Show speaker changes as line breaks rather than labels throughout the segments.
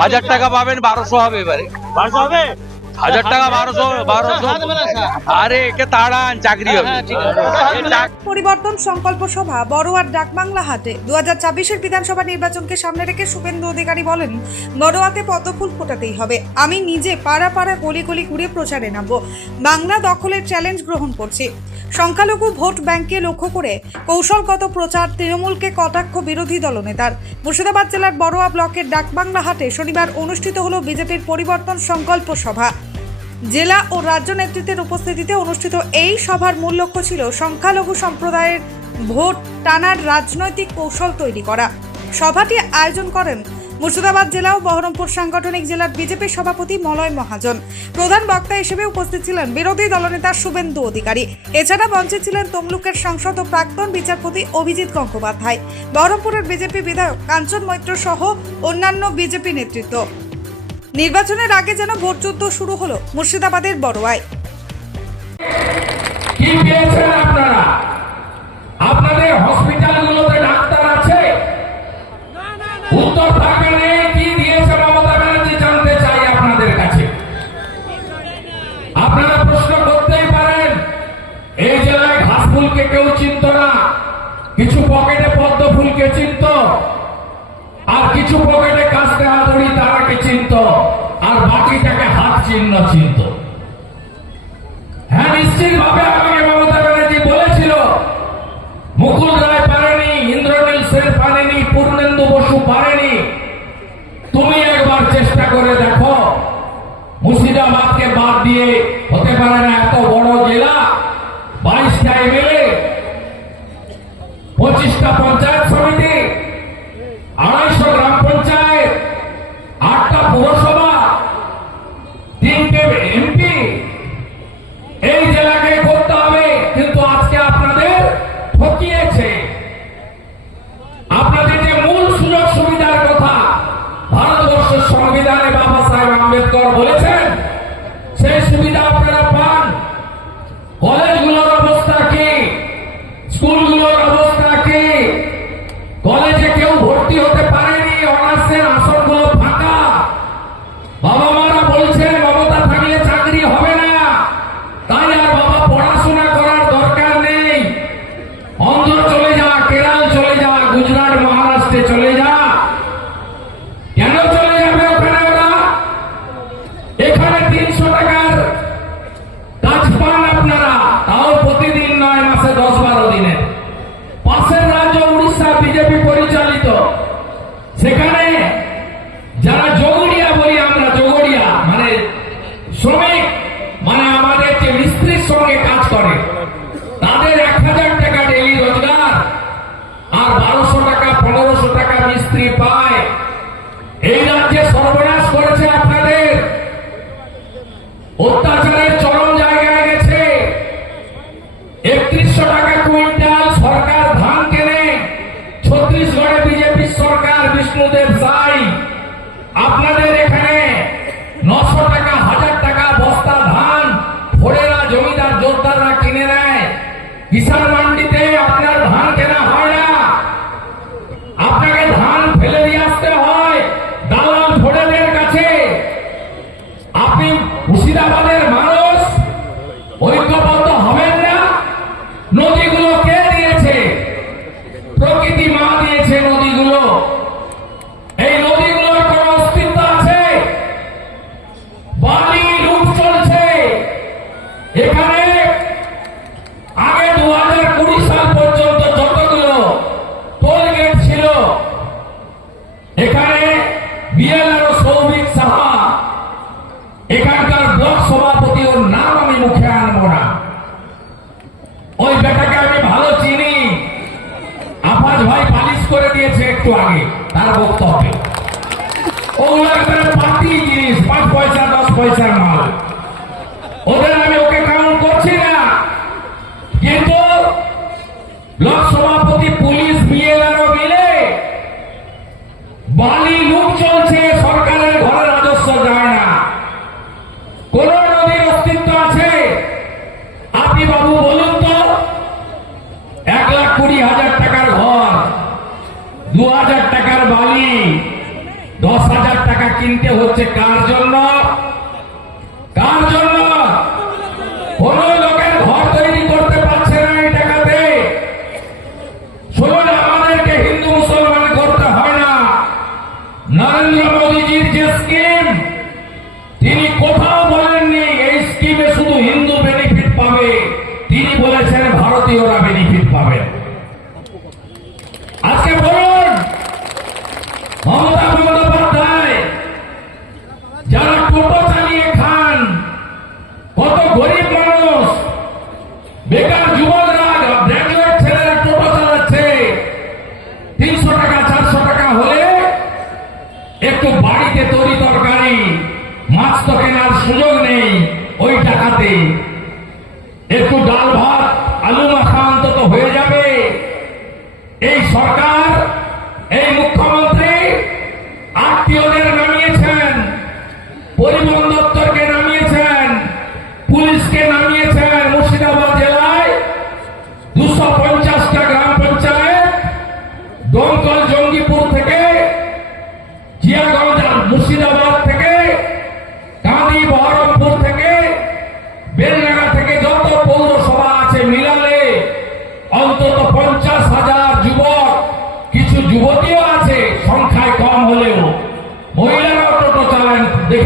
হাজার টাকা পাবেন বারোশো হবে এবারে।
বারোশো হবে?
হাজার টাকা বারোশো বারোশো। আরে একে তাড়ান চাকরি হবে।
পরিবর্তন সংকল্প সভা বড়োয়ার ডাকবাংলা হাটে দু হাজার ছাব্বিশের বিধানসভা নির্বাচনকে সামনে রেখে শুভেন্দু অধিকারী বলেন বড়োয়াতে পদ্মফুল ফোটাতেই হবে। আমি নিজে পাড়া পাড়া গলি গলি ঘুরে প্রচারে নামব। বাংলা দখলের চ্যালেঞ্জ গ্রহণ করছি। সংখ্যালঘু ভোট ব্যাংকে লক্ষ্য করে কৌশলগত প্রচার তৃণমূলকে কটাক্ষ বিরোধী দলনেতার। মুর্শিদাবাদ জেলার বড়োয়া ব্লকের ডাকবাংলা হাটে শনিবার অনুষ্ঠিত হলো বিজেপির পরিবর্তন সংকল্প সভা। জেলা ও রাজ্য নেতৃত্বের উপস্থিতিতে অনুষ্ঠিত এই সভার মূল লক্ষ্য ছিল সংখ্যালঘু সম্প্রদায়ের ভোট টানার রাজনৈতিক কৌশল তৈরি করা। সভাটি আয়োজন করেন মুর্শিদাবাদ জেলা ও বহরমপুর সাংগঠনিক জেলার বিজেপি সভাপতি মলয় মহাজন। প্রধান বক্তা হিসেবে উপস্থিত ছিলেন বিরোধী দলনেতা শুভেন্দু অধিকারী। এছাড়া মঞ্চে ছিলেন তমলুকের সাংসদ ও প্রাক্তন বিচারপতি অভিজিৎ গঙ্গোপাধ্যায়। বহরমপুরের বিজেপি বিধায়ক কাঞ্চন মৈত্র সহ অন্যান্য বিজেপি নেতৃত্ব। নির্বাচনের আগে যেন ভোটযুদ্ধ শুরু হলো মুর্শিদাবাদের বড়োয়ায়।
কি ডাক্তার আছে? জানতে চাই আপনাদের কাছে। আপনারা প্রশ্ন পারেন, এই না, কিছু পকেটে পদ্ম ফুলকে চিনত, আর কিছু পকেটে চিহ্ন হ্যাঁ নিশ্চিত ভাবে আমাকে মমতা ব্যানার্জি বলেছিল, মুকুল রায় পারেনি, ইন্দ্রনীল সেন পারেনি, পূর্ণেন্দু বসু পারেনি। তুমি একবার চেষ্টা করে দেখো, মুর্শিদাবাদকে বাদ দিয়ে হতে পারে না এত বড় জেলা, বাইশটা এমএলএ, পঁচিশটা পঞ্চায়েত তাদের এক হাজার টাকা ডেলি রোজগার আর বারোশো টাকা, পনেরোশো টাকা মিস্ত্রি পায়। এই রাজ্যে যোদ্ধারা কিনে নেয়। মান্ডিতে আপনার ধান কেনা হয় না। আপনাকে ধান ফেলে দিয়ে আসতে হয়, দালাল ফোড়েদের কাছে। আপনি মুর্শিদাবাদের মানুষ, ঐক্যবদ্ধ হবেন না। নদীগুলো কে দিয়েছে? প্রকৃতি মা দিয়েছে নদীগুলো। এই নদীগুলোর কোন অস্তিত্ব আছে? বালি লুট চলছে। এখানে একটু আগে তার বক্তব্যে। ওগুলো পাতি জিনিস পাঁচ পয়সা দশ পয়সার মাল। কিনতে হচ্ছে কার জন্য? কার জন্য? কোন লোকের ঘর তৈরি করতে পারছে না এই টাকাতে। শুনুন, আমাদেরকে হিন্দু মুসলমান করতে হয় না। নরেন্দ্র মোদীজির যে স্কিম, তিনি কোথাও ಮಾಡಿ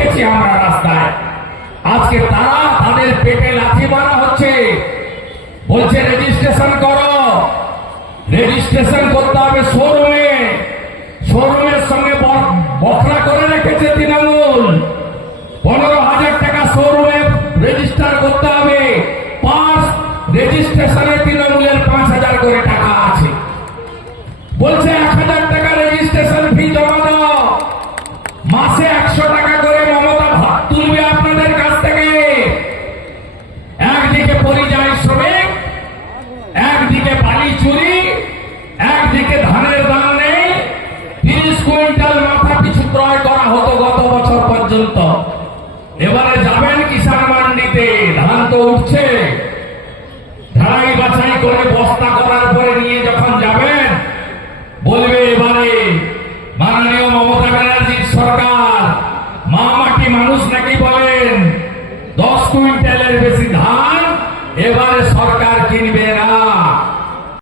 দেখেছি আমরা রাস্তায়। আজকে তারা তাদের পেটে লাঠি মারা হচ্ছে। বলছে রেজিস্ট্রেশন করো। রেজিস্ট্রেশন পারে বাঙালি